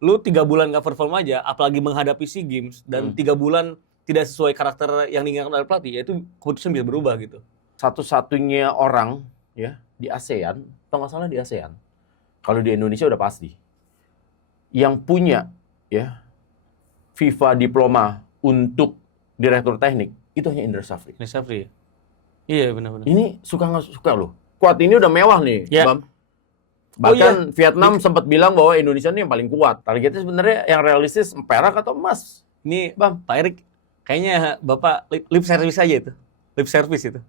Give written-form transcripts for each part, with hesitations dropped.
lu 3 bulan nggak perform aja, apalagi menghadapi SEA Games dan 3 bulan tidak sesuai karakter yang diinginkan oleh pelatih, ya itu keputusan bisa berubah gitu. Satu-satunya orang ya di ASEAN, atau nggak salah di ASEAN, kalau di Indonesia udah pasti, yang punya ya FIFA diploma untuk direktur teknik itu hanya Indra Syafri. Indra Syafri. Iya benar-benar. Ini suka nggak suka loh. Kuat ini udah mewah nih, Ya. Bam. Bahkan Vietnam sempat bilang bahwa Indonesia ini yang paling kuat. Targetnya sebenarnya yang realistis perak atau emas. Ini Bang, Pak Erik, kayaknya Bapak lip service aja itu. Lip service itu.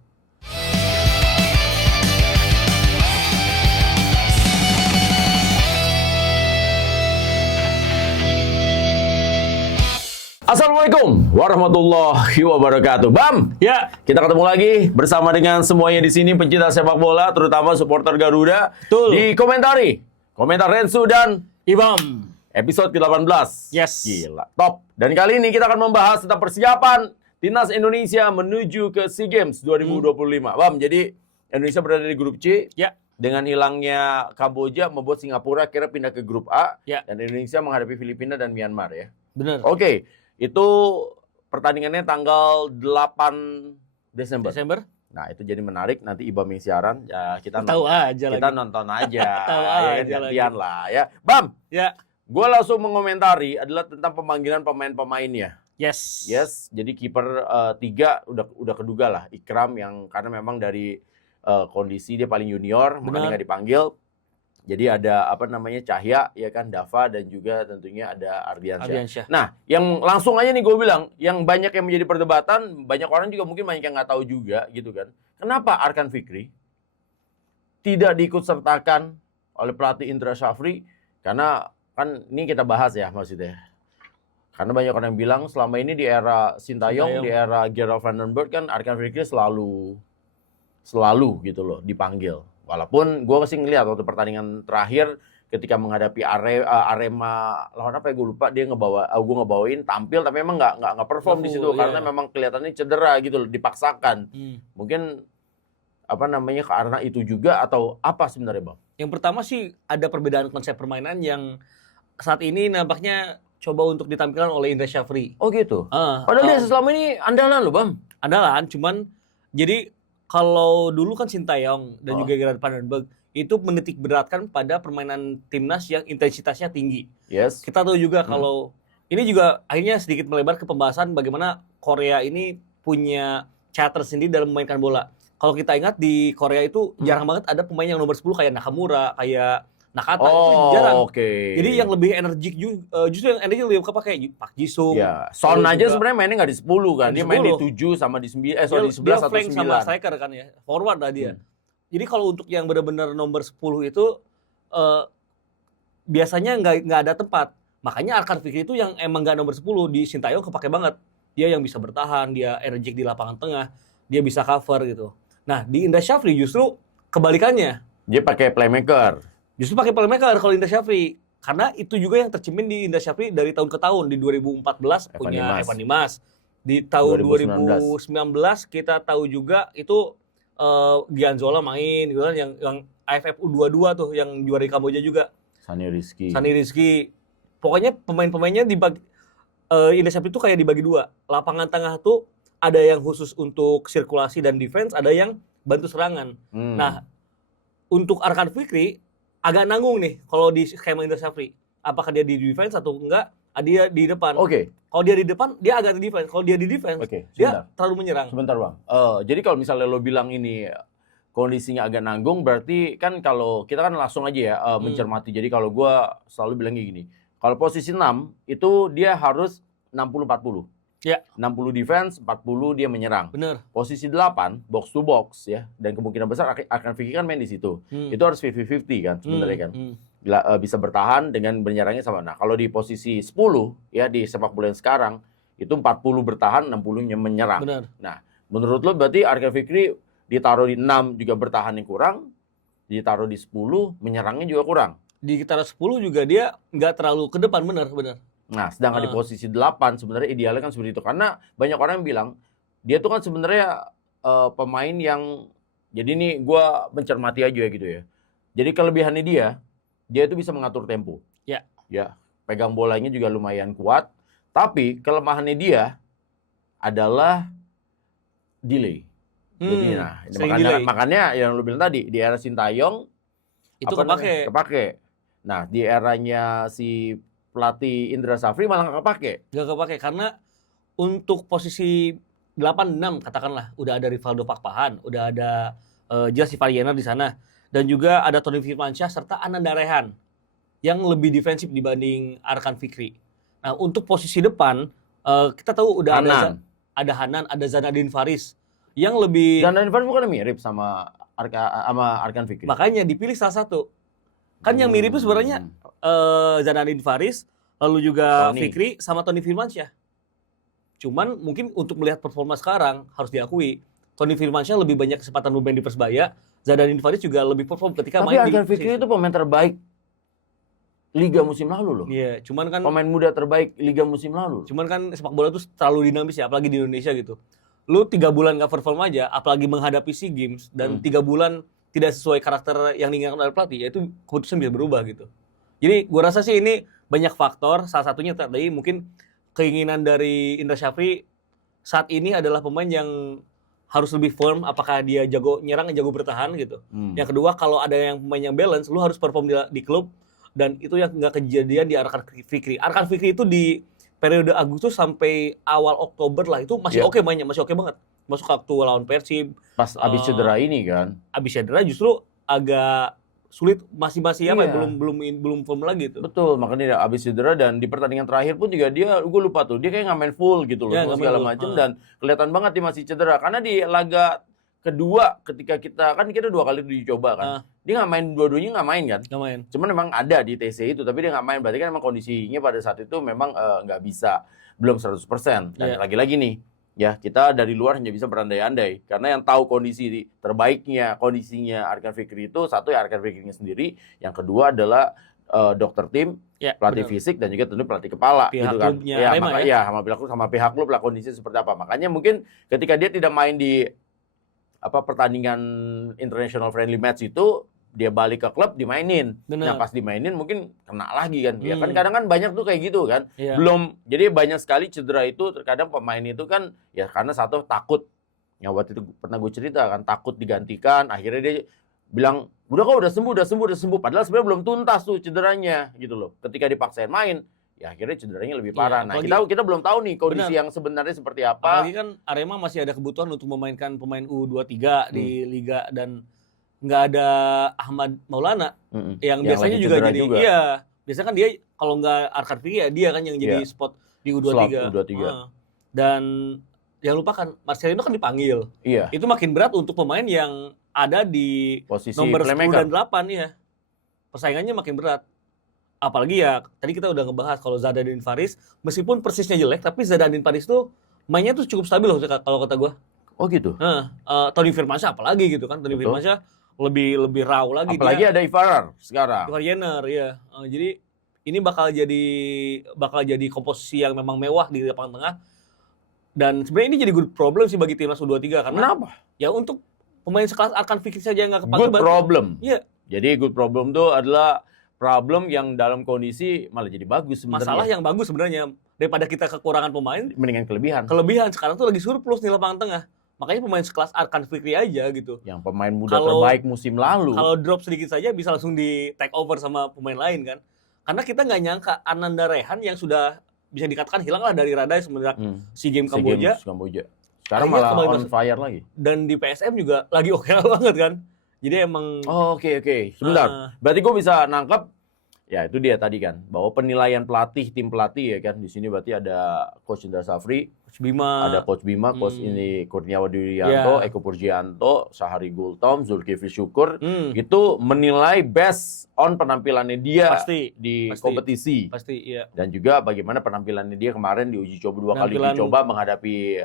Assalamualaikum warahmatullahi wabarakatuh. Bam, Ya, kita ketemu lagi bersama dengan semuanya di sini pencinta sepak bola, terutama supporter Garuda. Betul. Di komentar Rensu dan Ibam. episode ke-18. Yes. Gila, top. Dan kali ini kita akan membahas tentang persiapan Timnas Indonesia menuju ke SEA Games 2025. Bam, jadi Indonesia berada di grup C. Ya. Dengan hilangnya Kamboja membuat Singapura akhirnya pindah ke grup A. Ya. Dan Indonesia menghadapi Filipina dan Myanmar ya. Benar. Oke, itu pertandingannya tanggal 8 Desember. Nah, itu jadi menarik. Nanti Ibam yang siaran, ya kita Tahu aja lagi. kita nonton aja. Tahu Ya, aja gantian lah ya. Bam, Ya. gue langsung mengomentari adalah tentang pemanggilan pemain-pemainnya. Yes. Jadi kiper 3 udah keduga lah, Ikram, yang karena memang dari kondisi dia paling junior, makanya nggak dipanggil. Jadi ada Cahya, ya kan, Dava, dan juga tentunya ada Ardiansyah. Nah, yang langsung aja nih gue bilang, yang banyak yang menjadi perdebatan, banyak orang juga mungkin banyak yang nggak tahu juga gitu kan. Kenapa Arkan Fikri tidak diikutsertakan oleh pelatih Indra Syafri? Karena kan ini kita bahas ya maksudnya. Karena banyak orang yang bilang selama ini di era Sintayong, di era Gerald van den Berg kan Arkan Fikri selalu gitu loh dipanggil. Walaupun gue sih ngeliat waktu pertandingan terakhir ketika menghadapi Arema lawan apa ya gue lupa, dia gue ngebawain tampil tapi memang nggak perform di situ karena memang kelihatannya cedera gitu loh, dipaksakan. Mungkin karena itu juga atau apa sebenarnya, Bang? Yang pertama sih ada perbedaan konsep permainan yang saat ini nampaknya coba untuk ditampilkan oleh Indra Syafri. Oh gitu. Padahal dia selama ini andalan loh, Bang. Andalan, cuman jadi kalau dulu kan Sintayong dan juga Gerard van den Berg itu menitik beratkan pada permainan timnas yang intensitasnya tinggi. Yes. Kita tahu juga kalau ini juga akhirnya sedikit melebar ke pembahasan bagaimana Korea ini punya cara tersendiri dalam memainkan bola. Kalau kita ingat di Korea itu jarang banget ada pemain yang nomor 10 kayak Nakamura, kayak Nakata, itu jarang. Okay. Jadi yang lebih energik justru yang energik lebih kayak Park Ji-sung. Ya, Son aja sebenarnya mainnya nggak di 10 kan. Dia main di 7 sama di 9, di 11 dia atau 9. flank sama striker kan ya. Forward lah dia. Jadi kalau untuk yang benar-benar nomor 10 itu biasanya nggak ada tempat. Makanya Arkan Fikri itu yang emang nggak nomor 10 di Sintayong kepake banget. Dia yang bisa bertahan, dia energik di lapangan tengah, dia bisa cover gitu. Nah, di Indra Syafri justru kebalikannya. Dia pakai playmaker. Justru pakai playmaker kalau Indra Syafri. Karena itu juga yang tercermin di Indra Syafri dari tahun ke tahun. Di 2014 punya Evan Dimas. Di tahun 2019 kita tahu juga itu Gianzola main gitu kan, yang AFF U22 tuh yang juara di Kamboja juga. Sani Rizky. Pokoknya pemain-pemainnya dibagi Indra Syafri itu kayak dibagi dua. Lapangan tengah tuh ada yang khusus untuk sirkulasi dan defense, ada yang bantu serangan. Nah, untuk Arkan Fikri agak nanggung nih kalau di skema Indra Syafri. Apakah dia di defense atau enggak? Dia di depan. Kalau dia di depan, dia agak di defense. Kalau dia di defense, dia terlalu menyerang. Sebentar, Bang. Jadi kalau misalnya lo bilang ini kondisinya agak nanggung, berarti kan kalau kita kan langsung aja ya mencermati. Jadi kalau gue selalu bilang gini, kalau posisi 6 itu dia harus 60-40. Ya. 60 defense, 40 dia menyerang. Bener. Posisi 8 box to box ya, dan kemungkinan besar akan Fikri kan main di situ. Itu harus 50-50 kan sebenarnya kan. Bisa bertahan dengan menyerangnya sama. Nah, kalau di posisi 10 ya di sepak bola yang sekarang itu 40 bertahan, 60-nya menyerang. Bener. Nah, menurut lo berarti Arkan Fikri ditaruh di 6 juga bertahannya kurang, ditaruh di 10 menyerangnya juga kurang. Ditaruh 10 juga dia nggak terlalu ke depan, bener. Nah, sedangkan di posisi 8 sebenarnya idealnya kan seperti itu. Karena banyak orang yang bilang, dia tuh kan sebenarnya pemain yang, jadi ini gue mencermati aja gitu ya. Jadi kelebihannya dia itu bisa mengatur tempo. Ya. Ya, pegang bolanya juga lumayan kuat. Tapi kelemahannya dia adalah delay. Jadi makanya yang lu bilang tadi di era Sintayong itu kepake. Nah, di eranya si pelatih Indra Safri malah nggak kepake karena untuk posisi 8-6 katakanlah udah ada Rivaldo Pakpahan, udah ada jelas si Variener di sana, dan juga ada Tony Firmansyah serta Ananda Rehan yang lebih defensif dibanding Arkan Fikri. Nah, untuk posisi depan kita tahu udah ada Hanan, ada Zanadin Faris yang lebih. Zanadin Faris bukan mirip sama Arkan Fikri. Makanya dipilih salah satu. Kan yang mirip itu sebenarnya Zanadin Faris, lalu juga Fikri sama Tony Firmansyah. Cuman mungkin untuk melihat performa sekarang harus diakui Tony Firmansyah lebih banyak kesempatan bermain di Persebaya, Zanadin Faris juga lebih perform ketika main di. Tapi Arkan Fikri itu pemain terbaik Liga musim lalu loh. Iya, cuman kan pemain muda terbaik Liga musim lalu. Cuman kan sepak bola itu terlalu dinamis ya, apalagi di Indonesia gitu. Lu 3 bulan gak perform aja, apalagi menghadapi SEA Games dan 3 bulan tidak sesuai karakter yang diinginkan oleh pelatih, ya itu keputusan bisa berubah gitu. Jadi gua rasa sih ini banyak faktor, salah satunya tadi mungkin keinginan dari Indra Syafri saat ini adalah pemain yang harus lebih firm, apakah dia jago nyerang, jago bertahan gitu. Yang kedua, kalau ada yang pemain yang balance, lu harus perform di klub. Dan itu yang nggak kejadian di Arkan Fikri. Arkan Fikri itu di periode Agustus sampai awal Oktober lah itu masih oke mainnya, masih oke banget. Masuk waktu lawan Persib. Pas abis cedera ini kan. Abis cedera justru agak sulit, masih belum firm lagi tuh. Betul, makanya dia abis cedera dan di pertandingan terakhir pun juga dia, gue lupa tuh, dia kayak nggak main full gitu loh, segala macam dan kelihatan banget dia masih cedera karena di laga kedua ketika kita 2 kali dicoba kan. Dia nggak main, dua-duanya nggak main kan? Nggak main. Cuman memang ada di TC itu, tapi dia nggak main. Berarti kan memang kondisinya pada saat itu memang nggak bisa, belum 100%. Dan lagi-lagi nih, ya kita dari luar hanya bisa berandai-andai. Karena yang tahu kondisinya Arkan Fikri itu, satu ya Arkan Fikrinya sendiri, yang kedua adalah dokter tim, pelatih fisik, dan juga tentu pelatih kepala. Pihak gitu kan. Ya, sama pihak klub lah kondisi seperti apa. Makanya mungkin ketika dia tidak main di pertandingan international friendly match itu, dia balik ke klub dimainin. Nah pas dimainin mungkin kena lagi kan. Ya kan kadang kan banyak tuh kayak gitu kan. Jadi banyak sekali cedera itu terkadang pemain itu kan ya karena satu takut. Ya waktu itu pernah gue cerita kan, takut digantikan, akhirnya dia bilang udah sembuh. Padahal sebenarnya belum tuntas tuh cederanya gitu loh. Ketika dipaksain main, ya akhirnya cederanya lebih parah. Nah, kita belum tahu nih kondisi yang sebenarnya seperti apa. Apalagi kan Arema masih ada kebutuhan untuk memainkan pemain U23 di Liga dan nggak ada Ahmad Maulana yang biasanya juga jadi biasanya kan dia kalau nggak Arkan Fikri ya dia kan yang jadi spot di U23. Dan jangan lupakan Marcelino kan dipanggil. Itu makin berat untuk pemain yang ada di posisi nomor 10 playmaker. dan 8 ya. Persaingannya makin berat. Apalagi ya tadi kita udah ngebahas kalau Zanadin Faris meskipun persisnya jelek tapi Zanadin Faris tuh mainnya tuh cukup stabil loh kalau kata gue. Oh gitu. Tony Firmansyah apalagi gitu kan. Tony Firmansyah lebih raw lagi. Apalagi ada Ivarar sekarang. Ivariener ya. Jadi ini bakal jadi komposisi yang memang mewah di lapangan tengah. Dan sebenarnya ini jadi good problem sih bagi timnas U23 karena kenapa? Ya untuk pemain sekelas Arkan Fikri saja nggak kepake. Good problem. Iya. Jadi good problem tuh adalah problem yang dalam kondisi malah jadi bagus sebenarnya. Masalah yang bagus sebenarnya daripada kita kekurangan pemain, mendingan kelebihan. Kelebihan sekarang tuh lagi surplus di lapangan tengah. Makanya pemain sekelas Arkan Fikri aja gitu. Yang pemain muda terbaik musim lalu. Kalau drop sedikit saja bisa langsung di take over sama pemain lain kan. Karena kita nggak nyangka Ananda Rehan yang sudah bisa dikatakan hilang lah dari radar semenjak SEA Games Kamboja. Sekarang malah on fire lagi. Dan di PSM juga lagi oke banget kan. Jadi emang oke. Sebentar. Berarti gue bisa nangkep ya itu dia tadi kan bahwa penilaian tim pelatih ya kan di sini berarti ada Coach Indra Syafri, Coach Bima, Coach ini Kurniawan Dwirianto, Eko Purjianto, Sahari Gultom, Zulkifli Syukur itu menilai best on penampilannya dia di kompetisi. Pasti iya. Dan juga bagaimana penampilannya dia kemarin di uji coba 2 kali uji coba menghadapi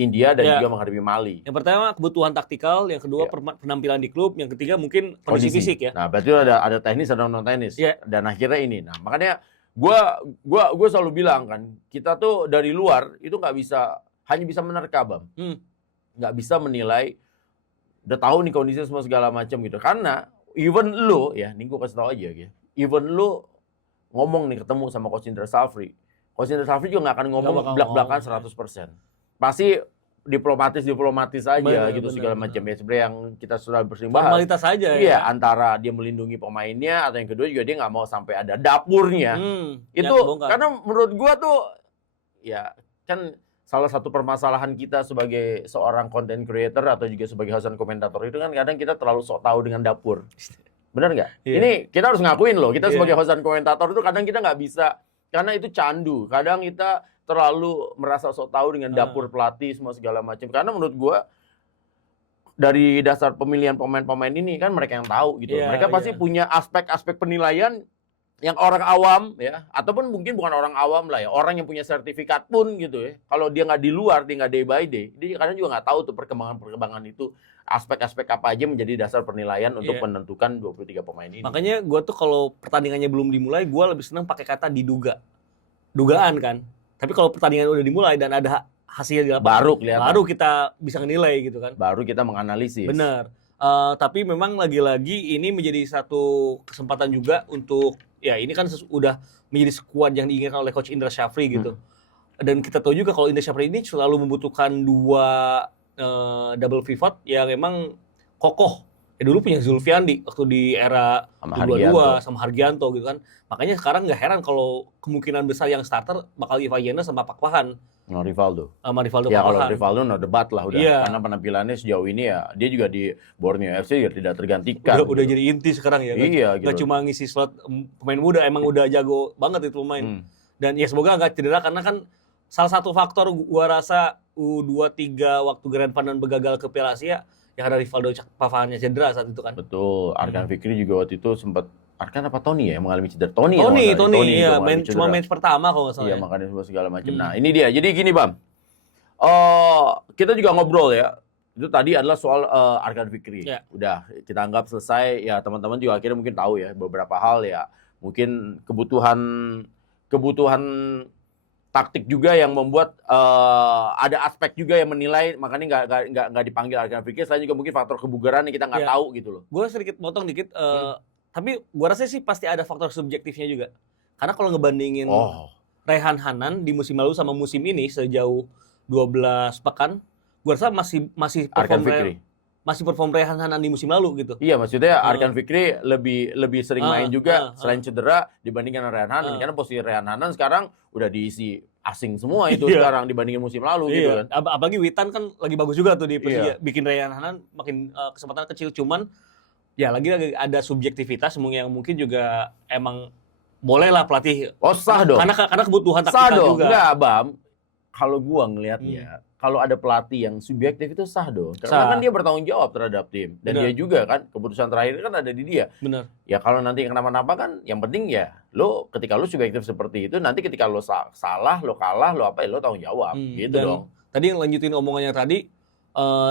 India dan juga menghadapi Mali. Yang pertama kebutuhan taktikal, yang kedua penampilan di klub, yang ketiga mungkin kondisi fisik ya. Nah, berarti ada teknis ada non teknis. Dan akhirnya ini. Nah, makanya gua selalu bilang kan, kita tuh dari luar itu hanya bisa menerka, Bam. Nggak bisa menilai udah tahu nih kondisi semua segala macam gitu. Karena even lu ya, ini gua kasih tahu aja ya. Even lu ngomong nih ketemu sama Coach Indra Safri. Coach Indra Safri juga nggak akan ngomong belak-belakan 100%. Pasti diplomatis aja gitu segala macam ya, sebenarnya yang kita sudah bersering bahas. Formalitas aja ya. Antara dia melindungi pemainnya atau yang kedua juga dia nggak mau sampai ada dapurnya. Itu karena menurut gua tuh ya kan salah satu permasalahan kita sebagai seorang content creator atau juga sebagai host dan komentator itu kan kadang kita terlalu sok tahu dengan dapur. Benar nggak? Ini kita harus ngakuin loh, kita sebagai host dan komentator itu kadang kita nggak bisa karena itu candu. Kadang kita terlalu merasa sok tahu dengan dapur pelatih semua segala macam. Karena menurut gua dari dasar pemilihan pemain-pemain ini kan mereka yang tahu gitu. Mereka pasti punya aspek-aspek penilaian yang orang awam ya, ataupun mungkin bukan orang awam lah ya, orang yang punya sertifikat pun gitu ya. Kalau dia nggak di luar, dia nggak day by day, dia kadang juga nggak tahu tuh perkembangan itu, aspek-aspek apa aja menjadi dasar penilaian untuk menentukan 23 pemain ini. Makanya gua tuh kalau pertandingannya belum dimulai, gua lebih senang pakai kata diduga. Dugaan kan. Tapi kalau pertandingan udah dimulai dan ada hasilnya di lapangan, baru kita bisa menilai gitu kan. Baru kita menganalisis. Benar. Tapi memang lagi-lagi ini menjadi satu kesempatan juga untuk ya ini kan udah menjadi skuad yang diinginkan oleh Coach Indra Syafri gitu. Dan kita tahu juga kalau Indra Syafri ini selalu membutuhkan dua double pivot yang memang kokoh. Ya dulu punya Zulfiandi waktu di era 22 sama Hargianto gitu kan. Makanya sekarang nggak heran kalau kemungkinan besar yang starter bakal Iva Yena sama Pak Pahan. Rivaldo. Sama Rivaldo ya Pak kalau Pahan. Rivaldo no debat lah udah. Karena penampilannya sejauh ini ya dia juga di Borneo FC ya tidak tergantikan. Udah jadi inti sekarang ya kan. Iya, gitu. Gak cuma ngisi slot pemain muda, emang udah jago banget itu pemain. Dan ya semoga nggak cedera karena kan salah satu faktor gua rasa U23 waktu Grand Final begagal ke Piala Asia yang ada Rivaldo Pavannya cedera saat itu kan. Betul. Arkan Fikri juga waktu itu sempat Arkan apa Tony ya mengalami cedera. Tony iya, cuma match pertama kalau nggak salah. Iya, makanya segala macam. Nah, ini dia. Jadi gini, Bam. Kita juga ngobrol ya. Itu tadi adalah soal Arkan Fikri. Udah kita anggap selesai ya, teman-teman juga akhirnya mungkin tahu ya beberapa hal ya. Mungkin kebutuhan taktik juga yang membuat ada aspek juga yang menilai makanya nggak dipanggil Arkan Fikri. Selain juga mungkin faktor kebugaran yang kita nggak tahu gitu loh. Gue sedikit potong dikit. Tapi gue rasa sih pasti ada faktor subjektifnya juga. Karena kalau ngebandingin Rehan Hanan di musim lalu sama musim ini sejauh 12 pekan, gue rasa masih perform Rehan Hanan di musim lalu gitu. Iya, maksudnya Arkan Fikri lebih sering main juga selain cedera dibandingkan Rehan Hanan. Karena posisi Rehan Hanan sekarang udah diisi asing semua itu sekarang dibandingin musim lalu gitu kan. Apalagi Witan kan lagi bagus juga tuh di Persija. Bikin Rehan Hanan makin kesempatan kecil, cuman ya lagi ada subjektivitas yang mungkin juga emang boleh lah pelatih. Sah dong. Karena kebutuhan taktikal juga. Enggak, Bam. Kalau gua ngelihatnya, kalau ada pelatih yang subjektif itu sah dong. Karena kan dia bertanggung jawab terhadap tim. Dan dia juga kan, keputusan terakhir kan ada di dia. Benar. Ya kalau nanti kenapa-napa kan, yang penting ya, ketika lo subjektif seperti itu, nanti ketika lo salah, lo kalah, lo tanggung jawab. Gitu dong. Tadi yang lanjutin omongannya tadi,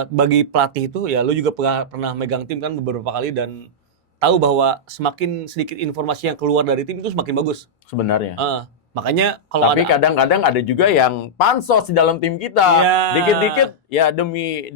bagi pelatih itu ya lo juga pernah megang tim kan beberapa kali dan tahu bahwa semakin sedikit informasi yang keluar dari tim itu semakin bagus sebenarnya. Makanya kalau tapi kadang-kadang ada juga yang pansos di dalam tim kita. Dikit-dikit ya demi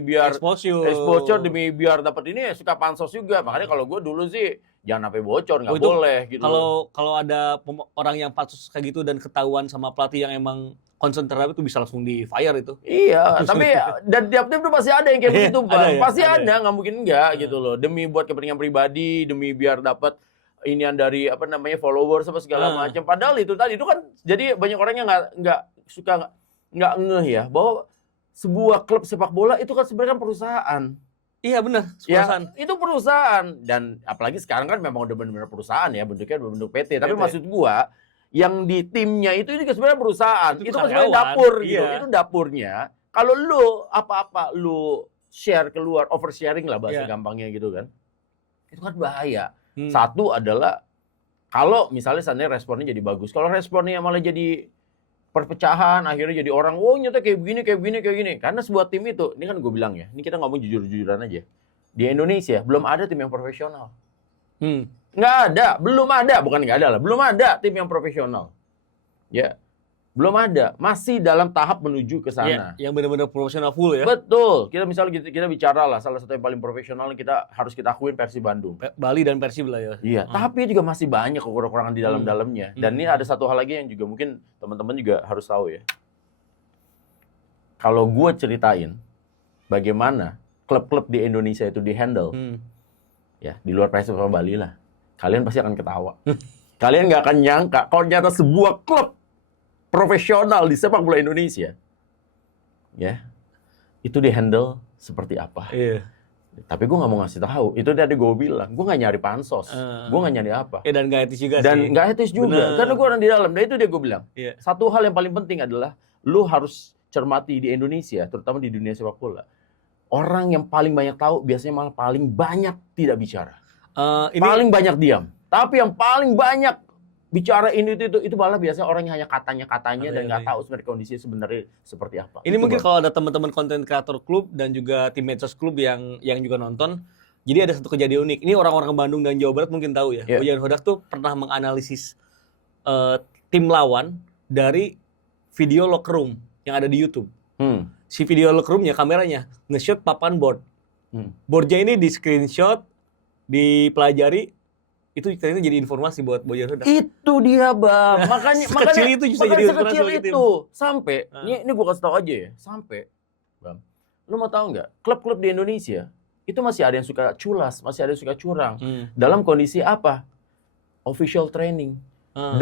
biar exposure demi biar dapat ini ya suka pansos juga. Makanya kalau gue dulu sih jangan sampai bocor, nggak boleh gitu. Kalau ada orang yang pansos kayak gitu dan ketahuan sama pelatih yang emang concern terhadap itu bisa langsung di fire itu. Iya, tapi dan tiap tim tuh pasti ada yang kayak begitu, Bang. Pasti ada, nggak mungkin enggak gitu loh. Demi buat kepentingan pribadi, demi biar dapat inian dari followers apa segala macam. Padahal itu tadi itu kan jadi banyak orang yang nggak ngeh ya bahwa sebuah klub sepak bola itu kan sebenarnya perusahaan. Iya benar, perusahaan. Ya, itu perusahaan dan apalagi sekarang kan memang udah benar-benar perusahaan ya, bentuknya bentuk PT. Tapi maksud gua yang di timnya itu juga sebenarnya perusahaan. Itu kan sebenarnya dapur gitu. Itu dapurnya. Kalau lu apa-apa lu share keluar, oversharing lah bahasa gampangnya gitu kan. Itu kan bahaya. Satu adalah kalau misalnya seandainya responnya jadi bagus. Kalau responnya malah jadi perpecahan, akhirnya jadi orang, nyata kayak begini. Karena sebuah tim itu, ini kan gue bilang ya, ini kita ngomong jujur-jujuran aja. Di Indonesia belum ada tim yang profesional. Nggak ada, belum ada, bukan nggak ada lah, belum ada tim yang profesional. Ya, Belum ada, masih dalam tahap menuju ke sana. Yang benar-benar profesional full ya. Betul. Kita bicara lah salah satu yang paling profesional harus kita akuin Persib Bandung. Bali dan Persib lah ya. Iya, tapi juga masih banyak kekurangan di dalam-dalamnya. Dan ini ada satu hal lagi yang juga mungkin teman-teman juga harus tahu ya. Kalau gue ceritain bagaimana klub-klub di Indonesia itu di-handle, ya di luar Persib sama Bali lah, kalian pasti akan ketawa. Kalian nggak akan nyangka kalau ternyata sebuah klub profesional di sepak bola Indonesia, ya, itu di-handle seperti apa. Iya. Tapi gue nggak mau ngasih tahu. Itu tadi gue bilang, gue nggak nyari pansos, gue nggak nyari apa. Dan nggak etis juga dan sih. nggak etis juga, Bener. karena gue orang di dalam. Dan itu dia gue bilang. Iya. Satu hal yang paling penting adalah, lu harus cermati di Indonesia, terutama di dunia sepak bola. Orang yang paling banyak tahu biasanya malah paling banyak tidak bicara. Paling banyak diam. Tapi yang paling banyak bicara itu malah biasanya orang yang hanya katanya dan nggak tahu sebenarnya kondisinya sebenarnya seperti apa. Ini mungkin kalau ada teman-teman konten kreator klub dan juga tim medsos klub yang juga nonton, jadi ada satu kejadian unik. Ini orang-orang Bandung dan Jawa Barat mungkin tahu ya. Bojan Hodak tuh pernah menganalisis tim lawan dari video locker room yang ada di YouTube. Si video locker roomnya kameranya nge-shot papan board. Boardnya ini di screenshot, dipelajari. Itu ternyata jadi informasi buat Bojan Hodak. Itu dia, Bang. Makanya itu bisa jadi informasi sekecil bagi tim. itu. Sampai, ini gue kasih tau aja ya. Sampai, Bang. Lu mau tahu nggak? Klub-klub di Indonesia itu masih ada yang suka culas, masih ada yang suka curang. Dalam kondisi apa? Official training.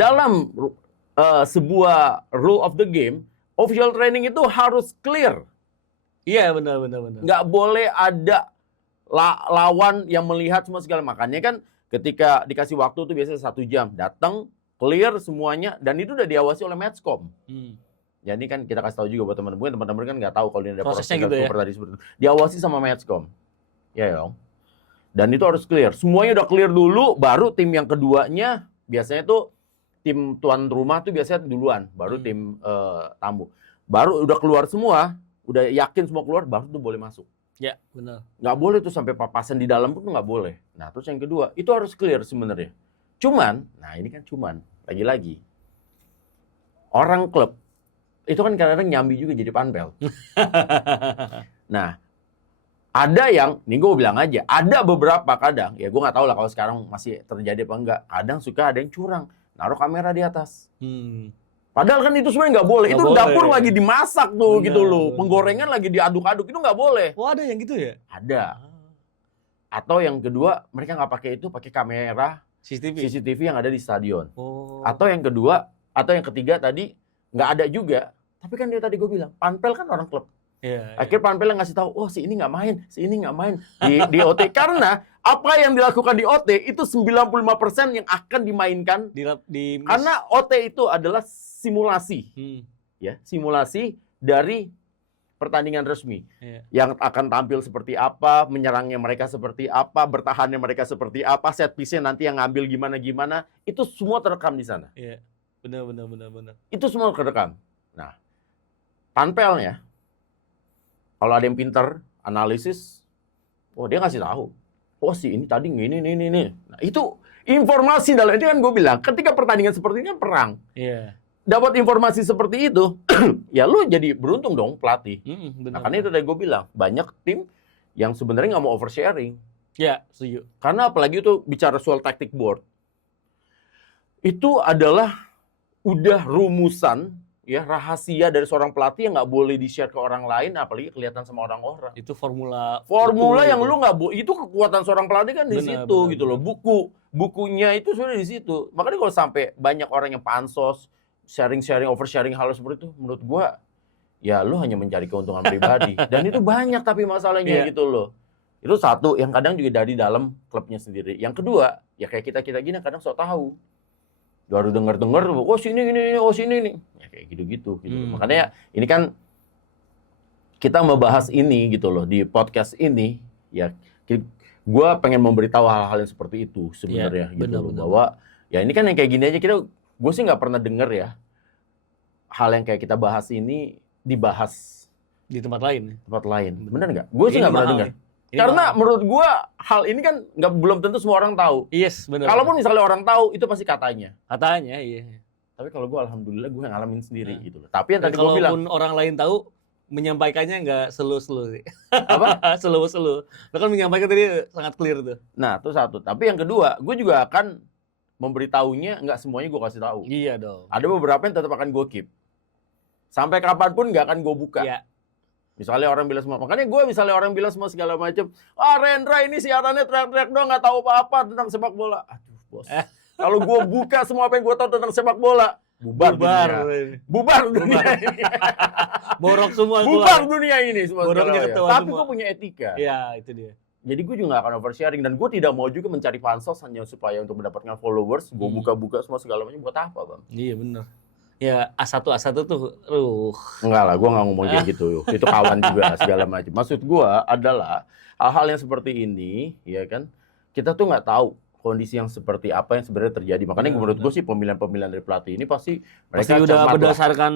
Dalam sebuah rule of the game, official training itu harus clear. Iya, benar. Nggak boleh ada lawan yang melihat semua segala. Makanya kan ketika dikasih waktu tuh biasanya 1 jam, datang, clear semuanya, dan itu udah diawasi oleh Matchcom. Jadi kan kita kasih tahu juga buat teman-teman kan nggak tahu kalau ini ada prosesnya gitu ya. tadi seperti itu. Diawasi sama Matchcom, ya dong. Dan itu harus clear. Semuanya udah clear dulu, baru tim yang keduanya biasanya tuh tim tuan rumah tuh biasanya duluan, baru tim tamu. Baru udah keluar semua, udah yakin semua keluar, baru tuh boleh masuk. Ya, benar. Nggak boleh tuh sampai papasan di dalam pun nggak boleh. Nah, terus yang kedua, itu harus clear sebenarnya. Cuman, nah ini kan lagi-lagi. Orang klub, itu kan kadang-kadang nyambi juga jadi panpel. Nah, ada yang, nih gue bilang aja, ada beberapa kadang, ya gue nggak tahu lah kalau sekarang masih terjadi apa enggak, kadang suka ada yang curang, naruh kamera di atas. Padahal kan itu sebenarnya nggak boleh. Itu dapur lagi dimasak tuh, gitu loh. Penggorengan lagi diaduk-aduk, itu nggak boleh. Oh, ada yang gitu ya? Ada. Atau yang kedua, mereka nggak pakai itu, pakai kamera CCTV yang ada di stadion. Atau yang kedua, atau yang ketiga tadi nggak ada juga. Tapi kan dia tadi gue bilang, panpel kan orang klub. Akhirnya panpel yang ngasih tahu, oh si ini nggak main, si ini nggak main di OT. Karena apa yang dilakukan di OT itu 95% yang akan dimainkan. Karena OT itu adalah simulasi, ya, simulasi dari pertandingan resmi, yang akan tampil seperti apa, menyerangnya mereka seperti apa, bertahannya mereka seperti apa, set piece-nya nanti yang ngambil gimana, itu semua terekam di sana. Iya, benar. Itu semua terekam. Nah, panpelnya, kalau ada yang pintar analisis, oh dia ngasih tahu, oh si ini tadi ini. Nah itu informasi dalam itu kan gue bilang, ketika pertandingan seperti ini kan perang. Dapat informasi seperti itu, ya lu jadi beruntung dong pelatih. Makanya itu tadi gue bilang, banyak tim yang sebenarnya nggak mau oversharing. Ya, setuju. Karena apalagi itu bicara soal tactic board, itu adalah udah rumusan, ya rahasia dari seorang pelatih yang nggak boleh di-share ke orang lain, apalagi kelihatan sama orang-orang. Itu formula yang lu nggak boleh. Itu kekuatan seorang pelatih kan di situ gitu loh. Bukunya itu sudah di situ. Makanya kalau sampai banyak orang yang pansos, oversharing hal seperti itu, menurut gua ya lu hanya mencari keuntungan pribadi. Dan itu banyak tapi masalahnya gitu loh. Itu satu yang kadang juga dari dalam klubnya sendiri. Yang kedua, ya kayak kita gini kadang sok tahu. Baru denger, oh sini ini, oh sini nih. Ya kayak gitu. Makanya ini kan kita membahas ini gitu loh di podcast ini, ya gua pengen memberitahu hal-hal yang seperti itu sebenarnya gitu loh. Bahwa ya ini kan yang kayak gini aja gue sih nggak pernah denger ya hal yang kayak kita bahas ini dibahas di tempat lain. Bener nggak? Gue sih nggak pernah dengar. Karena menurut gue hal ini kan belum tentu semua orang tahu. Yes, benar. Kalaupun misalnya orang tahu itu pasti katanya. Iya. Tapi kalau gue alhamdulillah gue ngalamin sendiri gitu loh. Tapi yang Dan tadi gue bilang, kalaupun orang lain tahu, menyampaikannya nggak selu-selu sih. apa? Selu-selu. Lo kan menyampaikan tadi sangat clear tuh. Nah, itu satu. Tapi yang kedua, gue juga akan memberitahunya, nggak semuanya gue kasih tahu. Iya dong. Ada beberapa yang tetap akan gue keep. Sampai kapanpun nggak akan gue buka. Iya. Misalnya orang bilang semua, makanya gue misalnya orang bilang semua segala macam, Rendra ini siarannya teriak-teriak doang, nggak tahu apa-apa tentang sepak bola. Aduh bos, kalau gue buka semua apa yang gue tahu tentang sepak bola, bubar dunia ini. Borok semua. Bubar dunia ini semua. Boroknya ketahuan Tapi semua. gue punya etika. Iya, itu dia. Jadi gue juga gak akan oversharing, dan gue tidak mau juga mencari pansos hanya supaya untuk mendapatkan followers. Gue buka-buka semua segala macam, buat apa bang? Iya benar. Ya A1 tuh, Enggak lah, gue gak ngomong kayak gitu. Itu kawan juga segala macam. Maksud gue adalah hal-hal yang seperti ini, ya kan? Kita tuh nggak tahu kondisi yang seperti apa yang sebenarnya terjadi. Makanya menurut gue sih pemilihan dari pelatih ini pasti mereka udah cermat berdasarkan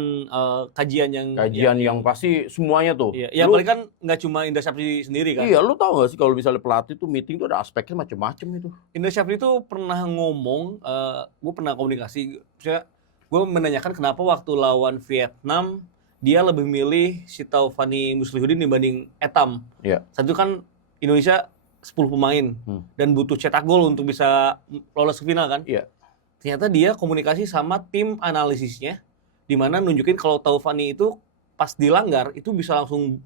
kajian yang pasti semuanya tuh. Iya, ya apalagi kan nggak cuma Indra Syafri sendiri kan. Iya, lu tahu nggak sih kalau misalnya pelatih tuh meeting tuh ada aspeknya macam-macam itu. Indra Syafri itu pernah ngomong, gue pernah komunikasi, misalnya gue menanyakan kenapa waktu lawan Vietnam dia lebih milih si Taufani Muslihudin dibanding Etam. Iya. Satu kan Indonesia 10 pemain dan butuh cetak gol untuk bisa lolos ke final kan. Iya. Ternyata dia komunikasi sama tim analisisnya, di mana nunjukin kalau Taufani itu pas dilanggar itu bisa langsung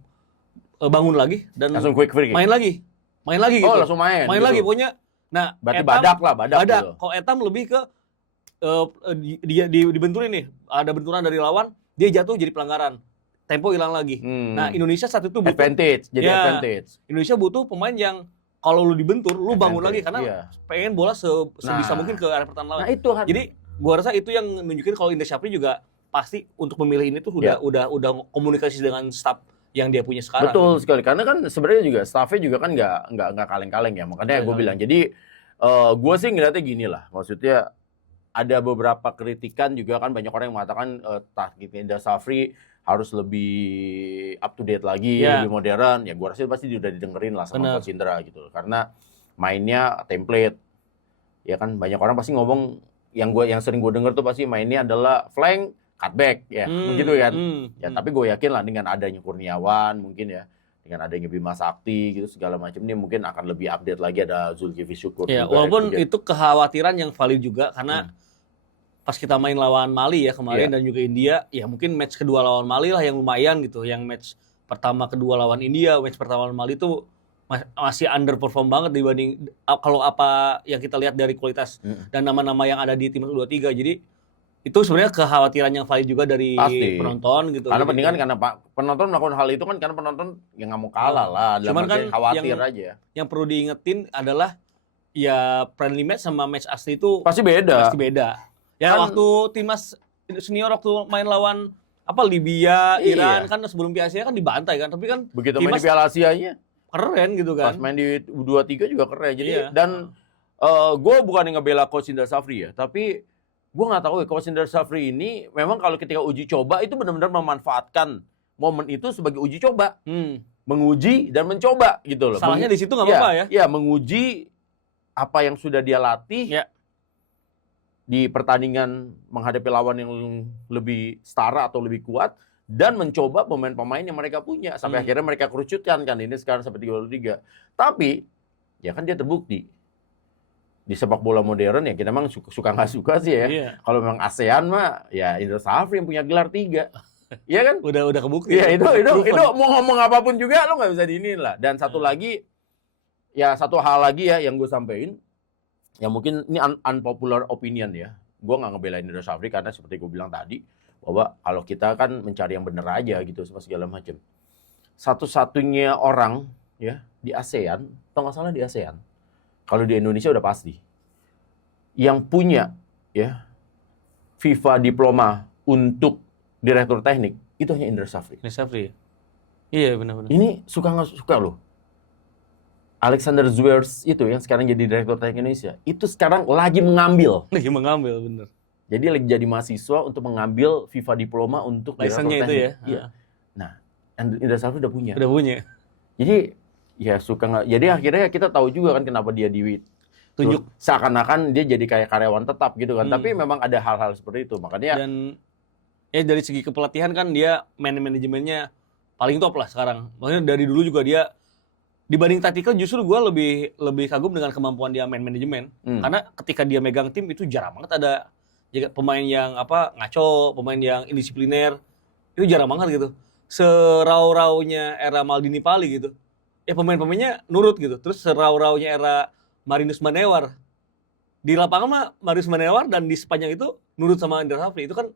bangun lagi dan langsung quick free. main lagi gitu. Oh, langsung main gitu. Lagi pokoknya. Nah, berarti Etam, badak gitu. Kalau Etam lebih ke dia dibenturin nih, ada benturan dari lawan, dia jatuh jadi pelanggaran. Tempo hilang lagi. Nah, Indonesia saat itu butuh advantage. Indonesia butuh pemain yang kalau lu dibentur, lu bangun lagi karena pengen bola sebisa mungkin ke area pertahanan lawan. Nah, itu jadi gua rasa itu yang nunjukin kalau Indra Syafri juga pasti untuk memilih ini tuh udah komunikasi dengan staff yang dia punya sekarang. Betul sekali. Karena kan sebenarnya juga staffnya juga kan nggak kaleng-kaleng ya. Makanya gue bilang. Jadi gue sih ngeliatnya gini lah. Maksudnya ada beberapa kritikan juga kan, banyak orang yang mengatakan Indra Syafri harus lebih up to date lagi, lebih modern. Ya gue rasa pasti udah didengerin lah sama Coach Indra gitu. Karena mainnya template. Ya kan banyak orang pasti ngomong, yang sering gue denger tuh pasti mainnya adalah flank, cutback ya, begitu kan. Ya tapi gue yakin lah dengan adanya Kurniawan mungkin ya, dengan adanya Bima Sakti gitu segala macam, ini mungkin akan lebih update lagi, ada Zulkifli Syukur. Ya, walaupun itu kekhawatiran yang valid juga karena pas kita main lawan Mali ya kemarin dan juga India, ya mungkin match kedua lawan Mali lah yang lumayan gitu. Yang match pertama kedua lawan India, match pertama lawan Mali itu masih underperform banget dibanding kalau apa yang kita lihat dari kualitas dan nama-nama yang ada di timnas U23. Jadi itu sebenarnya kekhawatiran yang valid juga dari penonton gitu. Karena pentingan karena penonton melakukan hal itu kan karena penonton yang nggak mau kalah lah. Cuman kan khawatir aja. Yang perlu diingetin adalah ya friendly match sama match asli itu pasti beda. Ya kan, waktu timnas senior waktu main lawan Libya, Iran kan sebelum Piala Asia kan dibantai kan, tapi kan begitu main di Piala Asia-nya keren gitu kan. Pas main di U23 juga keren. Jadi dan gue bukan yang ngebela Coach Indra Syafri ya, tapi gue nggak tahu ya, Coach Indra Syafri ini memang kalau ketika uji coba itu benar-benar memanfaatkan momen itu sebagai uji coba, menguji dan mencoba gitu loh. Salahnya di situ nggak apa-apa ya? Ya, menguji apa yang sudah dia latih di pertandingan menghadapi lawan yang lebih setara atau lebih kuat, dan mencoba pemain-pemain yang mereka punya sampai akhirnya mereka kerucutkan kan ini sekarang sampai 33. Tapi ya kan dia terbukti di sepak bola modern ya, kita memang suka nggak suka sih ya. Kalau memang ASEAN mah ya Indra Syafri yang punya gelar 3. Iya kan? Udah kebukti. Iya, itu mau ngomong apapun juga lo nggak bisa diinin lah. Dan satu hal lagi ya yang gue sampein, ya mungkin ini unpopular opinion ya. Gue nggak ngebelain Indra Syafri karena seperti gue bilang tadi, bahwa kalau kita kan mencari yang bener aja gitu sama segala macam. Satu-satunya orang ya di ASEAN, atau nggak salah di ASEAN, kalau di Indonesia udah pasti, yang punya ya FIFA diploma untuk direktur teknik itu hanya Indra Syafri. Iya benar-benar. Ini suka nggak suka loh. Alexander Zverev itu yang sekarang jadi direktur teknik Indonesia, itu sekarang lagi mengambil bener. Jadi lagi jadi mahasiswa untuk mengambil FIFA diploma untuk direktur teknik. Itu ya. Iya. Nah, Indra Syafri udah punya. Jadi ya suka nggak. Jadi akhirnya kita tahu juga kan kenapa dia tunjuk seakan-akan dia jadi kayak karyawan tetap gitu kan. Tapi memang ada hal-hal seperti itu. Makanya dan dari segi kepelatihan kan dia manajemennya paling top lah sekarang. Maksudnya dari dulu juga dia dibanding taktikal justru gue lebih kagum dengan kemampuan dia main manajemen. Karena ketika dia megang tim itu jarang banget ada pemain yang ngaco, pemain yang indisipliner. Itu jarang banget gitu. Serau-raunya era Maldini Pali gitu. Pemain-pemainnya nurut gitu. Terus serau-raunya era Marinus Manewar. Di lapangan mah Marinus Manewar dan di sepanjang itu nurut sama Indra Safri. Itu kan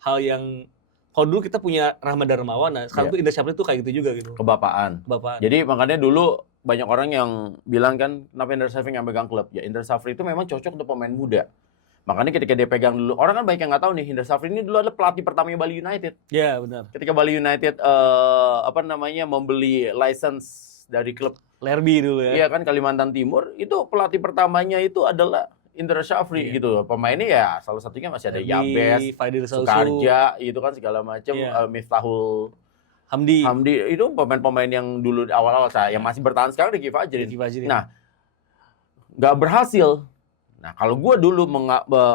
hal yang kalau dulu kita punya Rahmat Darmawan, nah sekarang tuh Indra Safri tuh kayak gitu juga gitu. Kebapaan. Jadi makanya dulu banyak orang yang bilang kan kenapa Indra Safri nggak megang klub? Ya Indra Safri itu memang cocok untuk pemain muda. Makanya ketika dia pegang dulu, orang kan banyak yang nggak tahu nih Indra Safri ini dulu adalah pelatih pertamanya Bali United. Iya benar. Ketika Bali United membeli license dari klub Lerby dulu ya. Iya kan Kalimantan Timur, itu pelatih pertamanya itu adalah Indra Safri gitu. Pemainnya ya salah satunya masih ada Yabes, Sukarja, itu kan segala macam, Miftahul Hamdi itu pemain-pemain yang dulu awal-awal yang masih bertahan sekarang di Kifajri. Nah, nggak berhasil. Nah, kalau gue dulu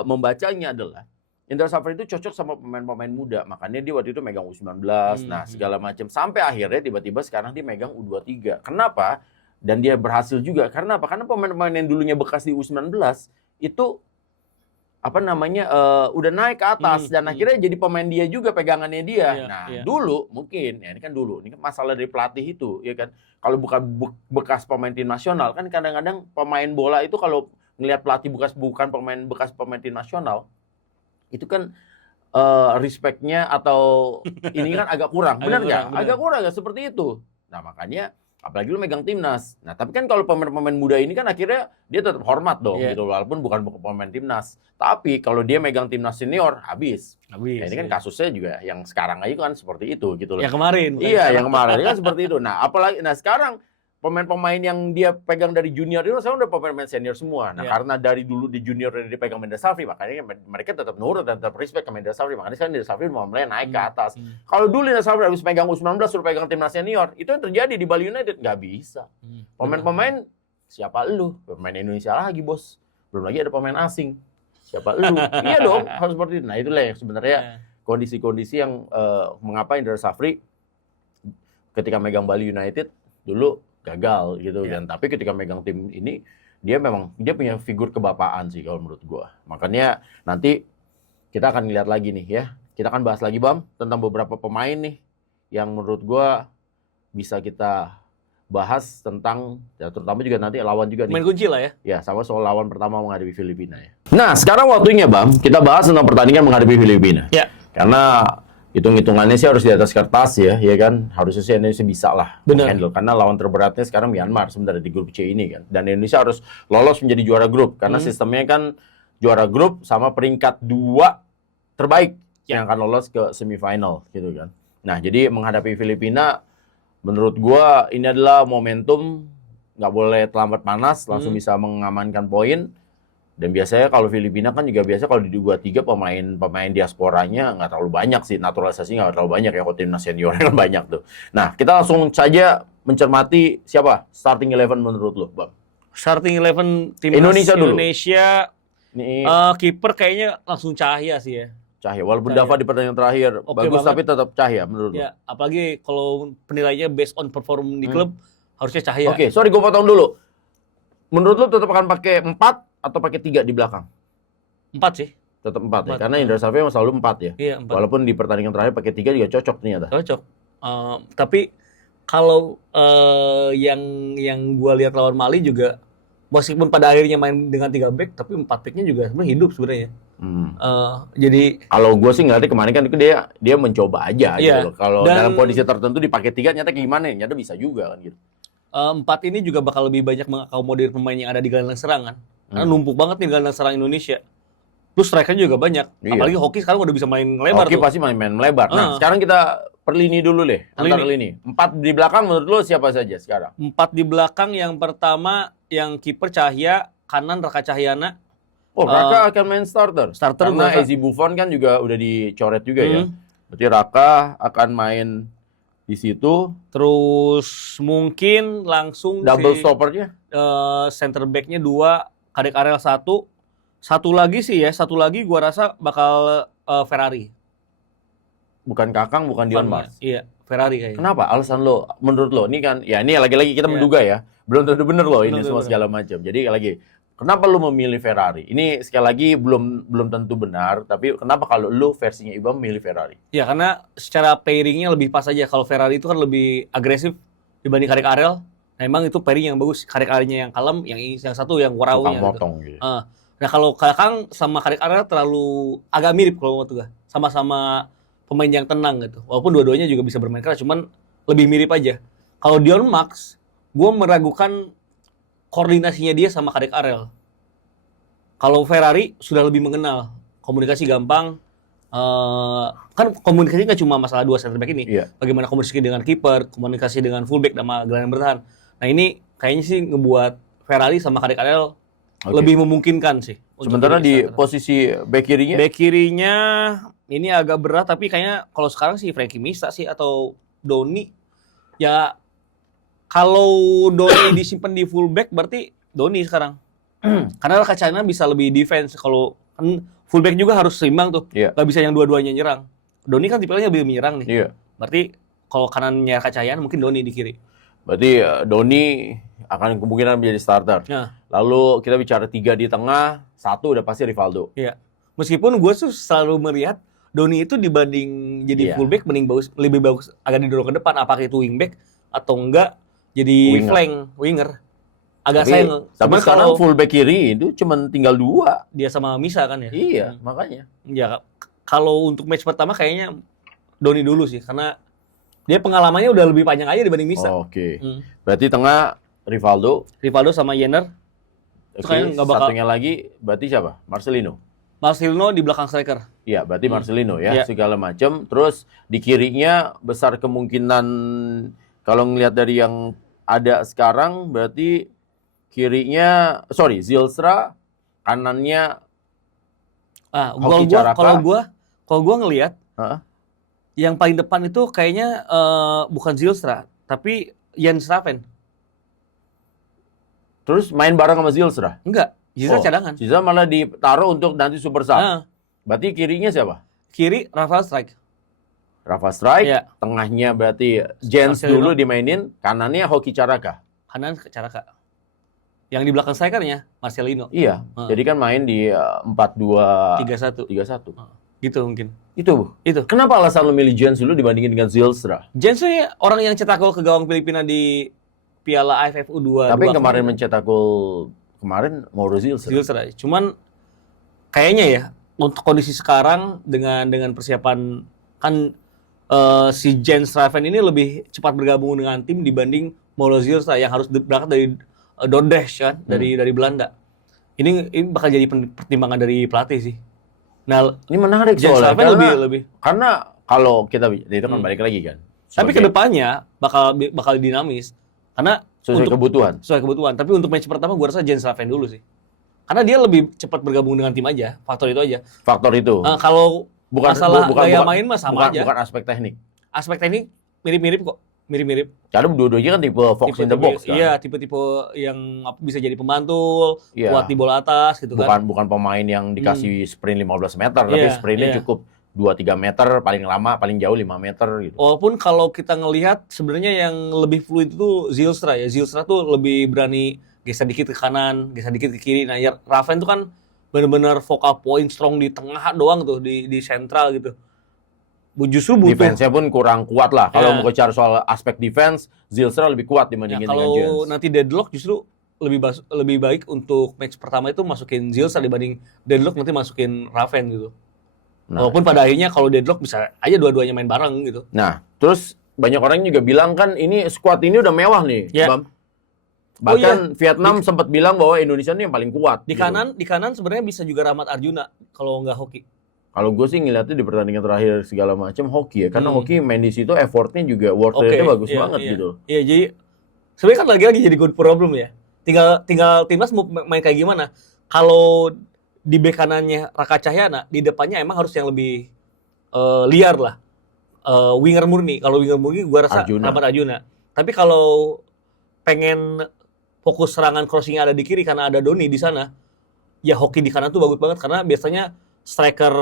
membacanya adalah Indra Safri itu cocok sama pemain-pemain muda, makanya dia waktu itu megang U19, nah segala macam sampai akhirnya tiba-tiba sekarang dia megang U23. Kenapa? Dan dia berhasil juga. Karena apa? Karena pemain-pemain yang dulunya bekas di U19 itu udah naik ke atas dan akhirnya jadi pemain dia juga pegangannya dia. Dulu mungkin ini kan masalah dari pelatih itu ya kan. Kalau bukan bekas pemain tim nasional kan kadang-kadang pemain bola itu kalau ngelihat pelatih bukan pemain bekas pemain tim nasional itu kan respect-nya atau ini kan agak kurang. Benar nggak? Agak kurang ya seperti itu. Nah makanya apalagi lu megang timnas. Nah, tapi kan kalau pemain-pemain muda ini kan akhirnya dia tetap hormat dong gitu walaupun bukan pemain timnas. Tapi kalau dia megang timnas senior habis. Nah, ini kan kasusnya juga yang sekarang aja kan seperti itu gitu loh. Yang kemarin. Iya, yang kemarin kan seperti itu. Nah, apalagi sekarang pemain-pemain yang dia pegang dari junior itu sekarang udah pemain senior semua. Nah, karena dari dulu di junior dia dipegang Indra Safri, makanya mereka tetap nurut dan tetap respect ke Indra Safri. Makanya sekarang Indra Safri mulai naik ke atas. Kalau dulu Indra Safri habis pegang U19 suruh pegang timnas senior, itu yang terjadi di Bali United nggak bisa. Pemain-pemain siapa lu? Pemain Indonesia lagi, Bos. Belum lagi ada pemain asing. Siapa lu? Iya dong, harus seperti itu. Nah, itulah yang sebenarnya kondisi-kondisi yang mengapa Indra Safri ketika megang Bali United dulu gagal gitu kan. Tapi ketika megang tim ini dia punya figur kebapaan sih kalau menurut gua. Makanya nanti kita akan lihat lagi nih ya. Kita akan bahas lagi Bam tentang beberapa pemain nih yang menurut gua bisa kita bahas tentang terutama juga nanti lawan juga nih. Main kunci lah ya. Ya, sama soal lawan pertama menghadapi Filipina ya. Nah, sekarang waktunya Bam kita bahas tentang pertandingan menghadapi Filipina. Ya. Karena hitung-hitungannya sih harus di atas kertas ya kan. Harusnya sih Indonesia bisa lah handle. Karena lawan terberatnya sekarang Myanmar sebenarnya di grup C ini kan. Dan Indonesia harus lolos menjadi juara grup. Karena sistemnya kan juara grup sama peringkat 2 terbaik yang akan lolos ke semifinal gitu kan. Nah jadi menghadapi Filipina menurut gua ini adalah momentum. Nggak boleh terlambat panas, langsung bisa mengamankan poin. Dan biasanya kalau Filipina kan juga biasa kalau di 2-3 pemain diasporanya nggak terlalu banyak sih, naturalisasi nggak terlalu banyak ya, kalau timnas senior kan banyak tuh. Nah, kita langsung saja mencermati siapa starting 11 menurut lo, Bang? Starting 11 timnas Indonesia nih, kiper kayaknya langsung Cahya sih ya. Cahya, walaupun Dava di pertandingan terakhir bagus banget. Tapi tetap Cahya menurut lo? Ya, apalagi kalau penilaiannya based on perform di klub, harusnya Cahya. Oke, sorry gue potong dulu. Menurut lo tetap akan pakai 4 atau pakai 3 di belakang? 4 sih. Tetap 4 ya? Karena Indra Safri selalu 4 ya? Iya, 4. Walaupun di pertandingan terakhir pakai 3 juga cocok ternyata. Cocok. Tapi kalau yang gue lihat lawan Mali juga, meskipun pada akhirnya main dengan 3 back, tapi 4 backnya juga sebenarnya hidup sebenarnya. Jadi kalau gue sih ngeliatnya kemarin kan dia mencoba aja gitu. Kalau dalam kondisi tertentu dipakai 3 nyata gimana ya? Nyata bisa juga kan gitu. 4 ini juga bakal lebih banyak mengakomodir pemain yang ada di gelandang serangan. Karena numpuk banget nih gelandang serang Indonesia. Plus strikernya juga banyak. Apalagi Hoki sekarang udah bisa main melebar. Hoki pasti main melebar. Nah, sekarang kita per lini dulu deh. Antar lini. 4 di belakang menurut lo siapa saja sekarang? 4 di belakang yang pertama yang kiper Cahya, kanan Raka Cahyana. Oh, Raka akan main starter. Karena Ezi Buffon kan juga udah dicoret juga ya. Berarti Raka akan main di situ. Terus mungkin langsung double stoppernya. Center back-nya 2 Kadek Arel satu lagi gua rasa bakal Ferrari. Bukan Kakang, bukan Dion Mars. Iya, Ferrari kayaknya. Kenapa? Alasan lo, menurut lo, ini kan, ya ini lagi-lagi kita menduga ya, belum tentu bener loh ini semua segala macam. Jadi lagi, kenapa lo memilih Ferrari? Ini sekali lagi belum tentu benar, tapi kenapa kalau lo versinya Ibam memilih Ferrari? Ya karena secara pairingnya lebih pas aja. Kalau Ferrari itu kan lebih agresif dibanding Kadek Arel. Nah, emang itu pairing yang bagus. Kadek Arelnya yang kalem, yang satu yang waraunya. Potong gitu. Nah kalau Kakang sama Kadek Arel terlalu agak mirip kalau menurut gue. Sama-sama pemain yang tenang gitu. Walaupun dua-duanya juga bisa bermain keras, cuman lebih mirip aja. Kalau Dion Max, gue meragukan koordinasinya dia sama Kadek Arel. Kalau Ferrari sudah lebih mengenal, komunikasi gampang. Kan komunikasi nggak cuma masalah dua center back ini. Iya. Bagaimana komunikasi dengan kiper, komunikasi dengan fullback sama gelandang bertahan. Nah ini kayaknya sih ngebuat Ferrari sama Kadek Arel lebih memungkinkan sih. Sementara di posisi back kirinya? Back kirinya ini agak berat, tapi kayaknya kalau sekarang sih Frankie Misa sih atau Doni. Ya kalau Doni disimpan di fullback berarti Doni sekarang. Karena Kacana bisa lebih defense. Kalau kan fullback juga harus seimbang tuh. Iya. Gak bisa yang dua-duanya nyerang. Doni kan tipenya lebih menyerang nih. Iya. Berarti kalau kanannya Kacayaan mungkin Doni di kiri. Berarti Doni akan kemungkinan menjadi starter. Nah. Lalu kita bicara 3 di tengah, 1 udah pasti Rivaldo. Iya. Meskipun gue tuh selalu melihat Doni itu dibanding jadi fullback lebih bagus agak didorong ke depan. Apakah itu wingback atau enggak jadi winger. Agak sayang. Tapi sekarang fullback kiri itu cuma tinggal 2. Dia sama Misa kan ya? Iya, makanya. Ya kalau untuk match pertama kayaknya Doni dulu sih, karena dia pengalamannya udah lebih panjang aja dibanding Misa. Oke. Berarti tengah Rivaldo sama Jenner. Itu kayaknya nggak bakal. Satunya lagi berarti siapa? Marcelino di belakang striker. Iya, berarti Marcelino ya, segala macam. Terus di kirinya besar kemungkinan kalau ngelihat dari yang ada sekarang berarti kirinya Zylstra, kanannya kalau gua ngelihat yang paling depan itu kayaknya bukan Zylstra tapi Jens Raven. Terus main bareng sama Zylstra? Enggak, Zylstra cadangan. Zylstra malah ditaruh untuk nanti super sub. Berarti kirinya siapa? Kiri Rafa Strike. Iya. Tengahnya berarti Jens dulu dimainin, kanannya Hoki Caraka. Kanan Caraka. Yang di belakang strikernya Marcelino. Iya. Jadi kan main di 4-2-3-1. Gitu mungkin. Itu. Kenapa alasan lo milih Jens dulu dibandingin dengan Zylstra? Jens ini orang yang cetak gol ke gawang Filipina di Piala AFF U22. Tapi yang kemarin mencetak gol kemarin Mauro Zylstra. Cuman kayaknya ya untuk kondisi sekarang dengan persiapan kan si Jens Raven ini lebih cepat bergabung dengan tim dibanding Mauro Zylstra yang harus berangkat dari Dordrecht kan, dari Belanda. Ini bakal jadi pertimbangan dari pelatih sih. Nah, ini menarik soalnya karena kalau kita itu kan balik lagi kan. Tapi kedepannya bakal dinamis karena sesuai kebutuhan. Tapi untuk match pertama gue rasa Jens Raven dulu sih. Karena dia lebih cepat bergabung dengan tim aja. Faktor itu aja. Kalau masalah gaya main mah sama aja. Bukan aspek teknik. Aspek teknik mirip-mirip kok. Mirip-mirip. Karena dua-duanya kan tipe fox in the box kan. Iya, tipe-tipe yang bisa jadi pemantul, kuat di bola atas gitu kan. Bukan pemain yang dikasih sprint 15 meter, tapi sprintnya cukup 2-3 meter, paling lama, paling jauh 5 meter gitu. Walaupun kalau kita ngelihat sebenarnya yang lebih fluid itu Zylstra ya. Zylstra tuh lebih berani geser dikit ke kanan, geser dikit ke kiri. Nah, ya Raven tuh kan benar-benar focal point strong di tengah doang tuh, di sentral gitu. Justru butuh. Defense-nya pun kurang kuat lah. Kalau mau bicara soal aspek defense, Zylstra lebih kuat dibandingin dengan Jens. Kalau nanti deadlock justru lebih baik untuk match pertama itu masukin Zylstra dibanding deadlock nanti masukin Raven gitu. Walaupun pada akhirnya kalau deadlock bisa aja dua-duanya main bareng gitu. Nah, terus banyak orang juga bilang kan ini squad ini udah mewah nih, Bam. Bahkan Vietnam sempat bilang bahwa Indonesia ini yang paling kuat. Di kanan sebenarnya bisa juga Rahmat Arjuna kalau nggak Hoki. Kalau gue sih ngeliatnya di pertandingan terakhir segala macam Hoki ya, karena Hoki main di situ effortnya juga worth rate-nya bagus banget gitu. Iya, jadi sebenarnya kan lagi jadi good problem ya. Tinggal timnas mau main kayak gimana. Kalau di bek kanannya Raka Cahyana, di depannya emang harus yang lebih liar lah. Winger murni. Kalau winger murni gue rasa Rahmat Arjuna. Tapi kalau pengen fokus serangan crossing ada di kiri karena ada Doni di sana, ya hoki di kanan tuh bagus banget karena biasanya striker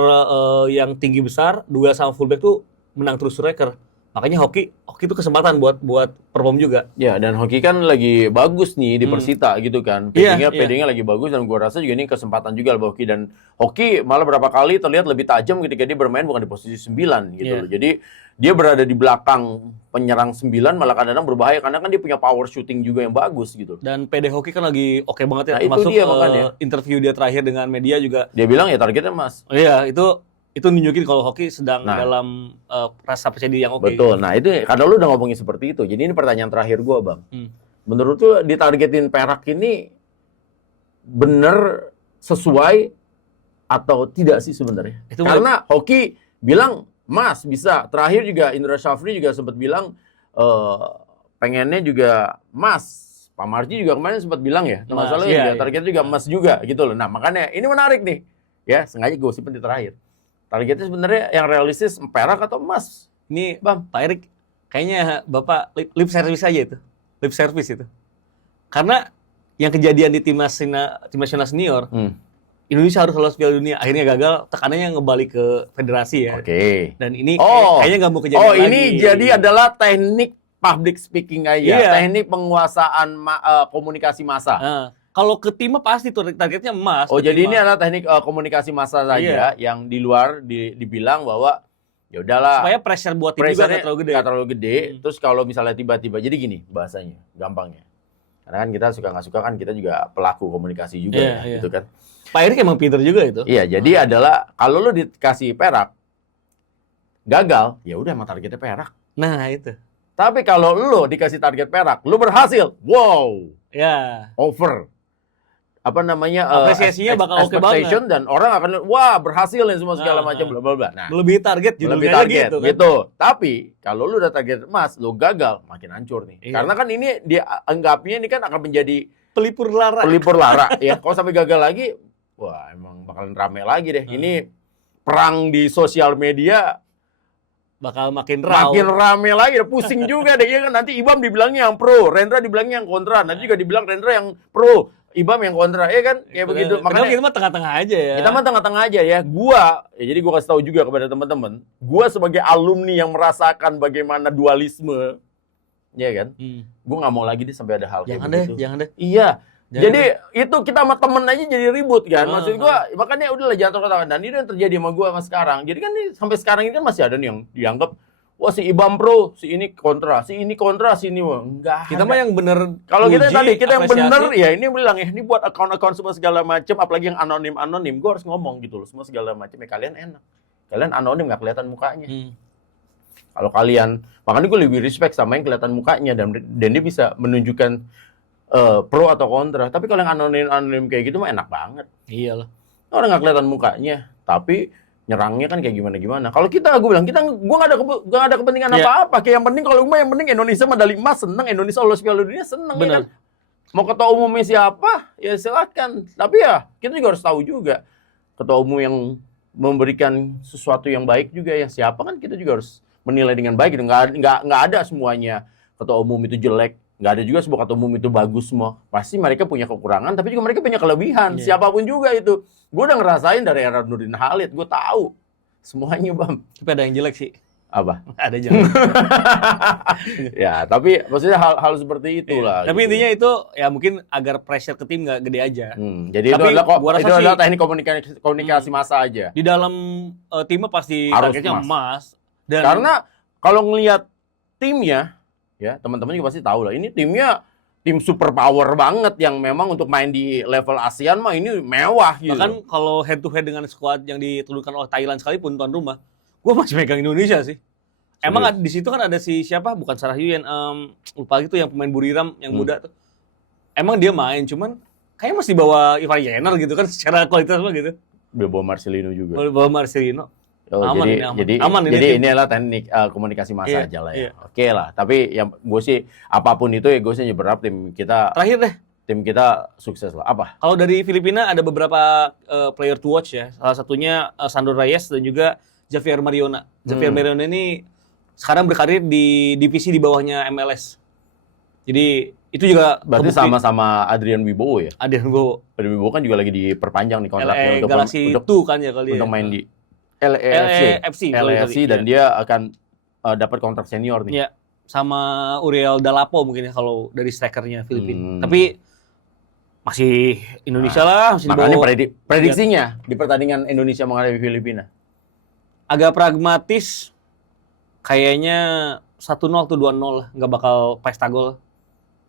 yang tinggi besar duel sama fullback tuh menang terus striker. Makanya hoki itu kesempatan buat perform juga. Ya, dan hoki kan lagi bagus nih di Persita gitu kan. PD-nya lagi bagus dan gua rasa juga ini kesempatan juga buat hoki, dan hoki malah berapa kali terlihat lebih tajam ketika dia bermain bukan di posisi 9 gitu loh. Jadi dia berada di belakang penyerang 9 malah kadang-kadang berbahaya karena kan dia punya power shooting juga yang bagus gitu. Dan PD Hoki kan lagi oke banget ya. Nah, Masuk itu dia makanya. Interview dia terakhir dengan media juga. Dia bilang ya targetnya Mas. Oh iya, itu nunjukin kalau hoki sedang dalam rasa percaya diri yang oke. Betul. Nah, itu karena lu udah ngomongin seperti itu. Jadi ini pertanyaan terakhir gua, Bang. Menurut lu ditargetin Perak ini bener sesuai atau tidak sih sebenarnya? Karena hoki bilang Mas bisa. Terakhir juga Indra Syafri juga sempat bilang pengennya juga Mas. Pak Marji juga kemarin sempat bilang ya, masalahnya targetnya juga emas juga gitu loh. Nah, makanya ini menarik nih. Ya, sengaja gue simpen di terakhir. Targetnya sebenarnya yang realistis perak atau emas? Ini Bang, Pak Erik, kayaknya Bapak lip service aja itu. Lip service itu. Karena yang kejadian di tim nasional senior, Indonesia harus lolos Piala Dunia, akhirnya gagal, tekanannya ngebalik ke federasi ya. Oke. Dan ini kayaknya nggak mau kejadian lagi. Ini jadi adalah teknik public speaking aja, teknik penguasaan komunikasi massa. Kalau ke tim pasti tuh targetnya emas. Jadi ini adalah teknik komunikasi massa saja yang di luar dibilang bahwa ya udahlah. Supaya pressure buat tim juga nggak terlalu gede. Terus kalau misalnya tiba-tiba, jadi gini bahasanya, gampangnya. Karena kan kita suka nggak suka kan kita juga pelaku komunikasi juga gitu kan. Pak Erik emang pinter juga itu. Iya, jadi adalah kalau lu dikasih perak gagal, ya udah emang targetnya perak. Nah, itu. Tapi kalau lu dikasih target perak, lu berhasil. Wow. Ya. Over. Apa namanya? Apresiasinya bakal oke banget. Dan orang akan lihat, wah berhasil nih semua segala macam bla bla bla. Nah, lebih target judulnya gitu kan. Gitu. Tapi kalau lu udah target emas, lu gagal, makin hancur nih. Karena kan ini dia anggapnya ini kan akan menjadi pelipur lara. Ya, kalau sampai gagal lagi, wah emang bakalan rame lagi deh. Ini perang di sosial media bakal makin rame lagi, pusing juga deh. Ya kan nanti Ibam dibilangnya yang pro, Rendra dibilangnya yang kontra, nanti juga dibilang Rendra yang pro, Ibam yang kontra, ya kan? Kayak begitu. Makanya kita mah tengah-tengah aja ya. Kita mah tengah-tengah aja ya. Jadi gua kasih tahu juga kepada teman-teman, gua sebagai alumni yang merasakan bagaimana dualisme, ya kan? Gua nggak mau lagi deh sampai ada hal kayak begitu. Jangan deh. Iya. Jadi itu kita sama temen aja jadi ribut kan. Maksud gua, makanya udahlah jatuh kata. Dan ini yang terjadi sama gua sama sekarang. Jadi kan sampai sekarang ini kan masih ada nih yang dianggap wah si Ibam pro, si ini kontra, si ini enggak. Kita mah yang bener. Kalau kita yang bener ya ini bilang ya, ini buat akun-akun semua segala macam, apalagi yang anonim, gua harus ngomong gitu loh, semua segala macam ya kalian enak. Kalian anonim nggak kelihatan mukanya. Kalau kalian, makanya gue lebih respect sama yang kelihatan mukanya dan dia bisa menunjukkan pro atau kontra. Tapi kalau yang anonim kayak gitu mah enak banget. Iyalah. Orang nggak kelihatan mukanya, tapi nyerangnya kan kayak gimana. Kalau gue bilang gue nggak ada kepentingan apa-apa. Kayak yang penting kalau yang penting Indonesia medali emas seneng, Indonesia lolos Piala Dunia seneng. Ya kan? Mau ketua umumnya siapa ya silakan. Tapi ya kita juga harus tahu juga ketua umum yang memberikan sesuatu yang baik juga ya siapa kan kita juga harus menilai dengan baik. Gitu. Nggak ada semuanya ketua umum itu jelek. Nggak ada juga sebuah ketua umum itu bagus semua. Pasti mereka punya kekurangan, tapi juga mereka punya kelebihan. Siapapun juga itu. Gue udah ngerasain dari era Nurdin Halid, gue tahu semuanya, Bang. Tapi ada yang jelek sih. Apa? Ada jelek. Ya, tapi maksudnya hal seperti itulah. Tapi gitu. intinya itu ya mungkin agar pressure ke tim nggak gede aja. Jadi tapi itu adalah teknik komunikasi massa aja. Di dalam timnya pasti targetnya emas. Dan karena kalau ngelihat timnya, ya teman-teman juga pasti tahu lah. Ini tim super power banget yang memang untuk main di level ASEAN mah ini mewah gitu. Bahkan kalau head to head dengan squad yang dituduhkan oleh Thailand sekalipun tuan rumah, gue masih megang Indonesia sih. Emang di situ kan ada si siapa? Bukan Sarah Yuyen, lupa gitu yang pemain Buriram yang muda tuh. Emang dia main, cuman kayaknya masih bawa Ivar Jenner gitu kan secara kualitas mah gitu. Bawa Marcelino juga. Bawa Marcelino. Aman. Jadi ini adalah teknik komunikasi massa aja lah ya. Oke lah. Tapi yang gue sih apapun itu ya gue sih berharap tim kita terakhir deh. Tim kita sukses lah. Apa? Kalau dari Filipina ada beberapa player to watch ya. Salah satunya Sandro Reyes dan juga Javier Mariona. Javier Mariona ini sekarang berkarir di divisi di bawahnya MLS. Jadi Itu juga berarti sama-sama Adrian Wibowo ya? Adrian Wibowo. Adrian Wibowo kan juga lagi diperpanjang nih kontraknya untuk Galaxy itu kan ya kali untuk main di LAFC dan dia akan dapat kontrak senior nih. Iya, sama Uriel Dalapo mungkin ya kalau dari strikernya Filipina. Tapi masih Indonesia lah, masih makanya prediksinya di pertandingan Indonesia menghadapi Filipina. Agak pragmatis, kayaknya 1-0 atau 2-0 lah, nggak bakal pesta gol.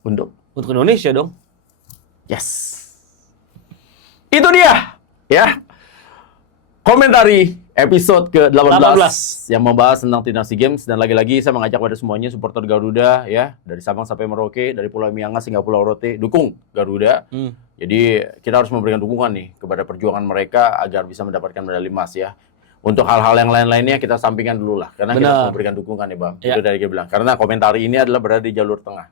Untuk Indonesia dong. Yes. Itu dia, ya. Komentari episode ke-18 yang membahas tentang Timnas SEA Games, dan lagi-lagi saya mengajak pada semuanya supporter Garuda ya, dari Sabang sampai Merauke, dari Pulau Miangas hingga Pulau Rote, dukung Garuda. Jadi kita harus memberikan dukungan nih kepada perjuangan mereka agar bisa mendapatkan medali emas ya. Untuk hal-hal yang lain-lainnya kita sampingkan dulu lah, karena kita harus memberikan dukungan nih Bang. Itu dari kita bilang. Karena komentari ini adalah berada di jalur tengah.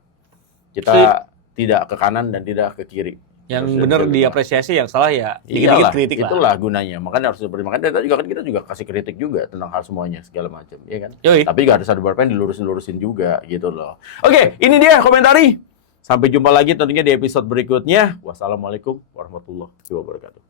Kita tidak ke kanan dan tidak ke kiri. Yang benar diapresiasi, yang salah ya dikit-dikit kritik lah. Itulah gunanya. Makanya harus seperti makanya kita juga kasih kritik juga tentang hal semuanya segala macam, ya kan? Tapi juga harus ada beberapa yang dilurusin juga gitu loh. Oke, ini dia komentari. Sampai jumpa lagi tentunya di episode berikutnya. Wassalamualaikum warahmatullahi wabarakatuh.